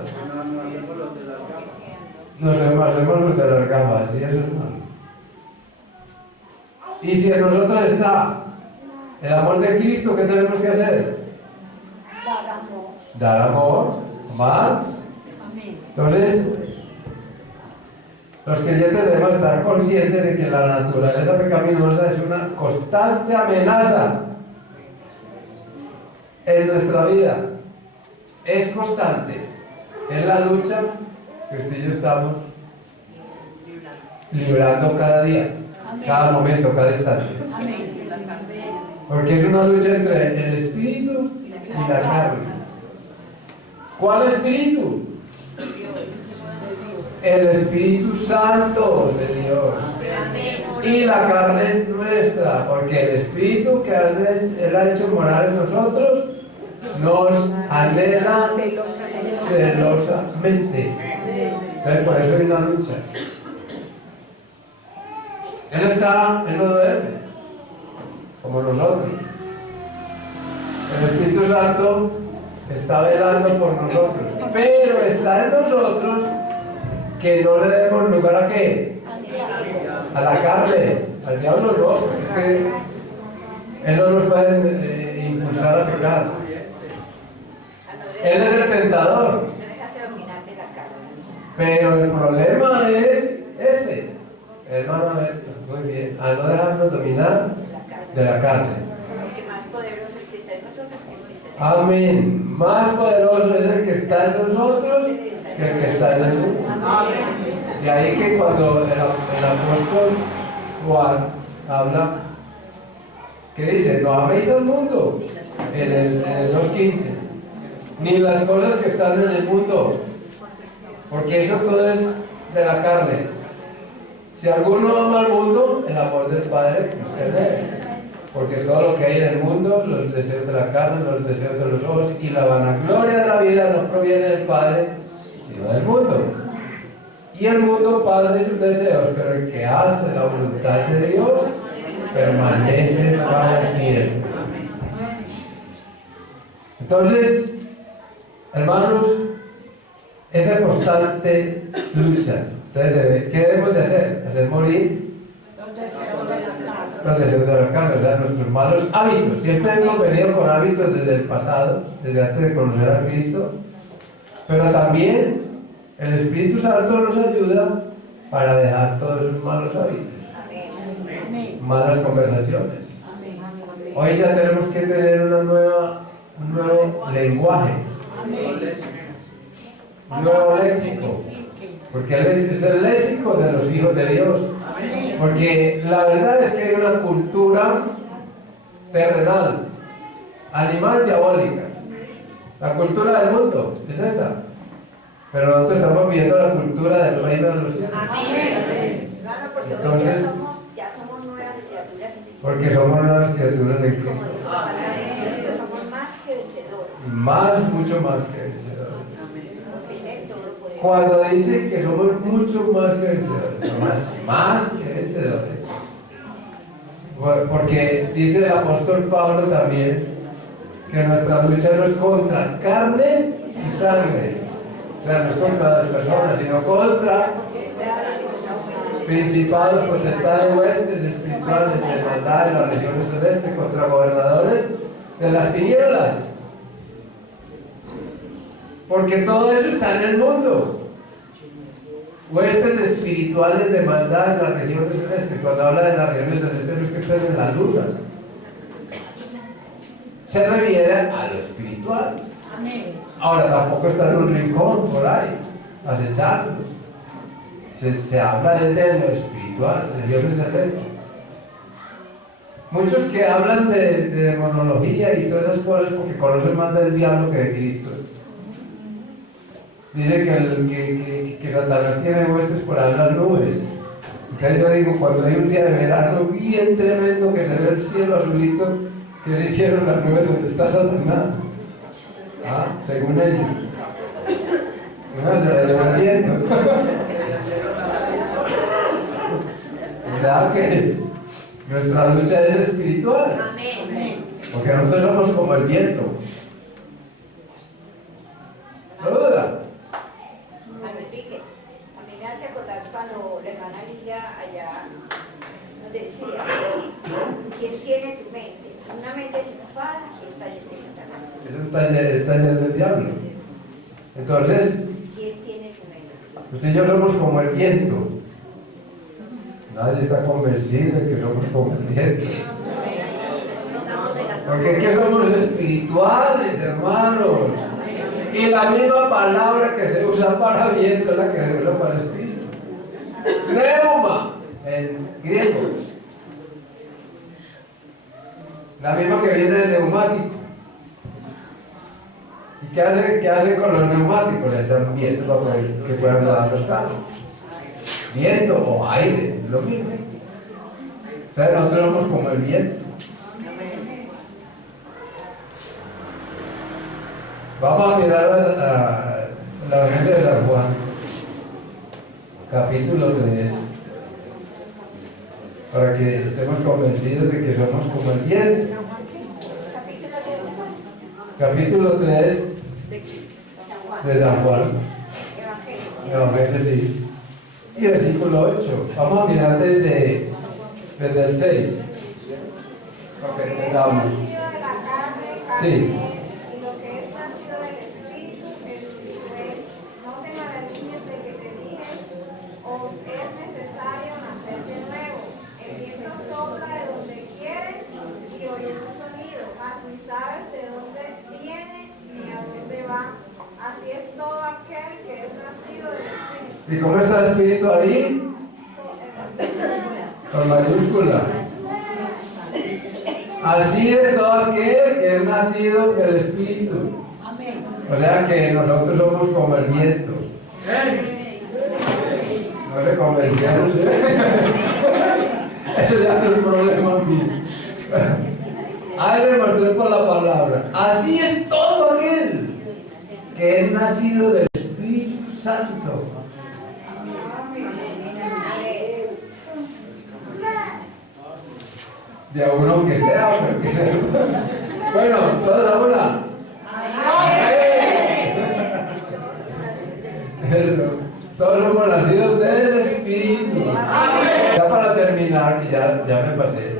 Nos hacemos los de las gafas, y eso es malo. Y si en nosotros está el amor de Cristo, ¿qué tenemos que hacer? Dar amor. Dar amor, amar. Amén. Entonces, los creyentes debemos estar conscientes de que la naturaleza pecaminosa es una constante amenaza en nuestra vida. Es constante. Es la lucha que usted y yo estamos librando cada día, cada momento, cada instante. Porque es una lucha entre el espíritu y la carne. ¿Cuál espíritu? El Espíritu Santo de Dios. Y la carne nuestra, porque el Espíritu que Él ha hecho morar en nosotros nos anhela celosamente. Entonces, por eso hay una lucha. Él no duerme, como nosotros. El Espíritu Santo está velando por nosotros, pero está en nosotros que no le demos lugar a qué? A la carne, al diablo no, porque es que él no nos puede impulsar a pecar. Él es el tentador. No dejarse dominar de la carne. Pero el problema es ese. Hermano Alberto, muy bien. A no dejarnos dominar de la carne. Porque más poderoso el que está en nosotros que el que está en Amén. Más poderoso es el que está en nosotros que el que está en el mundo. De ahí que cuando el apóstol Juan habla, ¿qué dice? No améis al mundo. En el 2.15. Ni las cosas que están en el mundo. Porque eso todo es de la carne. Si alguno ama al mundo, el amor del Padre no está en él. Porque todo lo que hay en el mundo, los deseos de la carne, los deseos de los ojos y la vanagloria de la vida no proviene del Padre, sino del mundo. Y el mundo pasa y sus deseos, pero el que hace la voluntad de Dios permanece para siempre. Entonces, hermanos, esa constante lucha. Entonces, ¿qué debemos de hacer? Hacer morir los deseos de la carne, o sea, nuestros malos hábitos. Siempre hemos venido con hábitos desde el pasado, desde antes de conocer a Cristo, pero también el Espíritu Santo nos ayuda para dejar todos esos malos hábitos, malas conversaciones. Hoy ya tenemos que tener un nuevo lenguaje, un nuevo léxico, porque es el léxico de los hijos de Dios. Porque la verdad es que hay una cultura terrenal, animal, diabólica. La cultura del mundo es esa. Pero nosotros estamos viviendo la cultura del reino de los cielos. Claro, porque Entonces, ya somos nuevas criaturas en Cristo. porque somos nuevas criaturas de Cristo. Como dice la palabra de Cristo, somos más que vencedores. Mucho más que vencedores. Porque Él todo lo puede. Cuando dice que somos mucho más que vencedores, más que vencedores. Porque dice el apóstol Pablo también que nuestra lucha no es contra carne y sangre. O sea, no es contra las personas, sino contra principados, potestades, huestes espirituales de maldad en las regiones celestes, contra gobernadores de las tinieblas. Porque todo eso está en el mundo. Huestes espirituales de maldad en las regiones celestes. Cuando habla de las regiones celestes no es que estén en la luna. Se refiere a lo espiritual. Ahora tampoco está en un rincón por ahí, acechándolos. Se habla desde lo espiritual, de Dios celeste. Muchos que hablan de demonología y todas esas cosas porque conocen más del diablo que de Cristo. Dice que Satanás tiene huestes por ahí en las nubes. Entonces yo digo, cuando hay un día de verano bien tremendo que se ve el cielo azulito, ¿qué se hicieron las nubes donde está Satanás? Según ellos. No, se le llevó el viento. ¿Verdad que nuestra lucha es espiritual? Amén. Porque nosotros somos como el viento. ¿No duda? Enrique, a mí me hace acordar cuando la hermana Lidia allá nos decía, ¿quién tiene tu mente? Una mente desocupada está llena de Satanás. Es un taller del diablo. Entonces, ¿Quién tiene tu mente? usted y yo somos como el viento. Nadie está convencido de que somos como el viento. Porque es que somos espirituales, hermanos. Y la misma palabra que se usa para viento es la que se usa para espíritu. Pneuma, en griego. La misma que viene del neumático. ¿Y qué hace con los neumáticos? Les dan viento para que puedan dar los carros. Viento o aire, lo mismo. Entonces nosotros somos como el viento. Vamos a mirar la Evangelio de San Juan, capítulo 3, para que estemos convencidos de que somos como el viento. Capítulo 3 de San Juan, Evangelio, sí. Y versículo 8. Vamos a mirar desde el 6. Ok, Porque este vamos. nacido de la carne Sí. Y lo que es nacido del Espíritu, Espíritu es. No te maravilles de que te dije, os es necesario nacer de nuevo. El viento sopla de donde quiere y oyes su sonido, mas ni sabes de dónde viene ni a dónde va. Así es todo aquel que es nacido del Espíritu. ¿Y cómo está el Espíritu ahí? Con mayúscula. Así es todo aquel que es nacido del Espíritu. O sea que nosotros somos como el viento. No se convencieron, ¿sí? Eso ya no es problema mío. Ahí le mostré por la palabra. Así es todo aquel que es nacido del Espíritu Santo. De a uno que sea, pero que sea. Bueno, toda la una. Todos somos nacidos del Espíritu. Ya para terminar, que ya me pasé.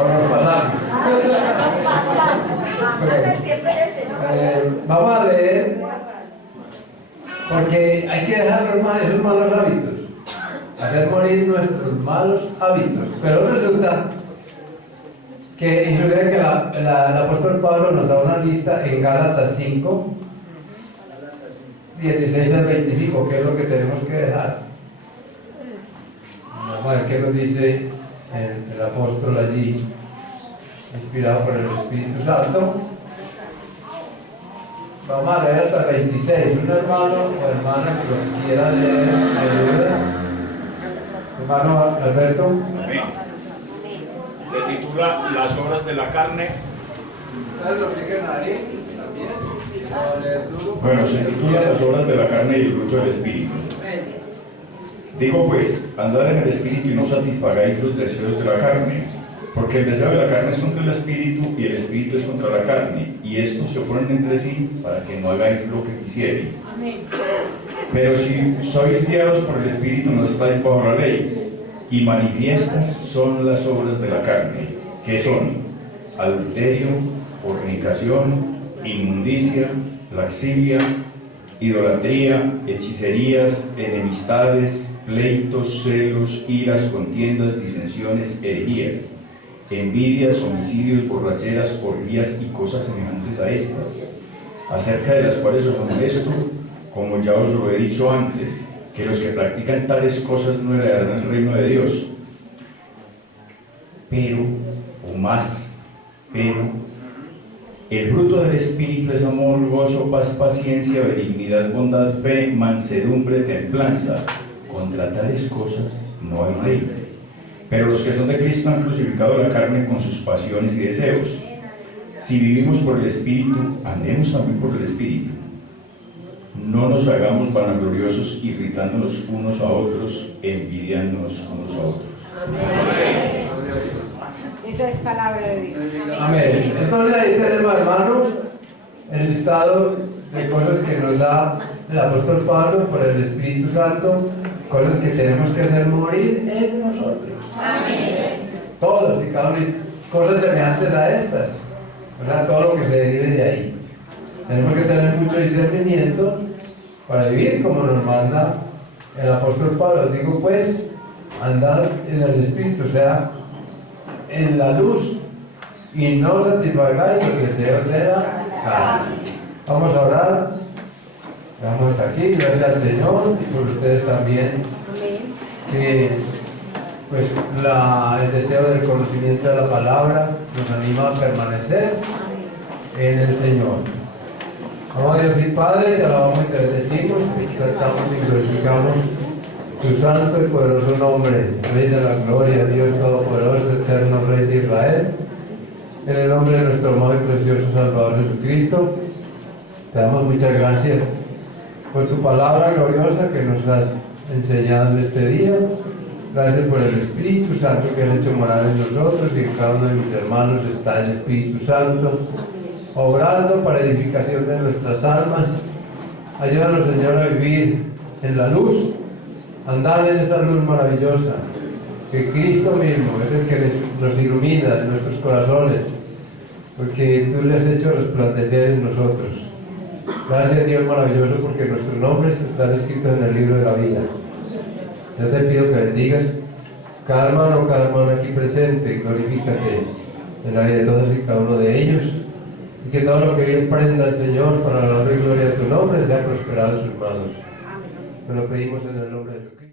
O nos pasamos. Vamos a leer, porque hay que dejar esos malos hábitos, hacer morir nuestros malos hábitos. Pero resulta que el apóstol Pablo nos da una lista en Gálatas 5, 16 al 25, que es lo que tenemos que dejar. Vamos a ver qué nos dice el apóstol allí, inspirado por el Espíritu Santo. Vamos a leer hasta el 26. Un hermano o hermana que lo quiera leer, ayuda. Hermano Alberto. Amén. Se titula Las obras de la carne. ¿Ustedes lo siguen ahí también? Bueno, se titula Las obras de la carne y el fruto del Espíritu. Digo pues, andad en el Espíritu y no satisfagáis los deseos de la carne, porque el deseo de la carne es contra el Espíritu y el Espíritu es contra la carne, y estos se oponen entre sí para que no hagáis lo que quisierais. Pero si sois guiados por el Espíritu no estáis bajo la ley, y manifiestas son las obras de la carne, que son adulterio, fornicación, inmundicia, lascivia, idolatría, hechicerías, enemistades, pleitos, celos, iras, contiendas, disensiones, herejías, envidias, homicidios, borracheras, orgías y cosas semejantes a estas, acerca de las cuales os amonesto, como ya os lo he dicho antes, que los que practican tales cosas no heredarán el reino de Dios. Pero, el fruto del Espíritu es amor, gozo, paz, paciencia, benignidad, bondad, fe, mansedumbre, templanza. Contra tales cosas no hay ley. Pero los que son de Cristo han crucificado la carne con sus pasiones y deseos. Si vivimos por el Espíritu, andemos también por el Espíritu. No nos hagamos vanagloriosos, irritándonos unos a otros, envidiándonos unos a otros. Esa es palabra de Dios. Amén. Entonces ahí tenemos, hermanos, el listado de cosas que nos da el apóstol Pablo por el Espíritu Santo, cosas que tenemos que hacer morir en nosotros. Amén. Todos y cada uno, cosas semejantes a estas. O sea, todo lo que se derive de ahí. Tenemos que tener mucho discernimiento para vivir como nos manda el apóstol Pablo. Digo pues, andad en el Espíritu, o sea, en la luz, y no satisfagáis los deseos de la carne. Vamos a orar. Vamos hasta aquí, gracias al Señor y por ustedes también, que pues el deseo del conocimiento de la palabra nos anima a permanecer en el Señor. Amado Dios y Padre, te alabamos y te bendecimos, te exaltamos y glorificamos tu santo y poderoso nombre, Rey de la gloria, Dios todopoderoso, eterno Rey de Israel. En el nombre de nuestro amado y precioso Salvador Jesucristo, te damos muchas gracias por tu palabra gloriosa que nos has enseñado en este día. Gracias por el Espíritu Santo que has hecho morar en nosotros, y en cada uno de mis hermanos está el Espíritu Santo obrando para edificación de nuestras almas. Ayúdanos, Señor, a vivir en la luz, andar en esa luz maravillosa, que Cristo mismo es el que nos ilumina en nuestros corazones, porque tú le has hecho resplandecer en nosotros. Gracias, Dios maravilloso, porque nuestros nombres están escritos en el libro de la vida. Yo te pido que bendigas cada hermano aquí presente, glorifícate en la vida de todos y cada uno de ellos, y que todo lo que él emprenda el Señor para la honra y gloria de tu nombre sea prosperado en sus manos. Nos lo pedimos en el nombre de Jesucristo.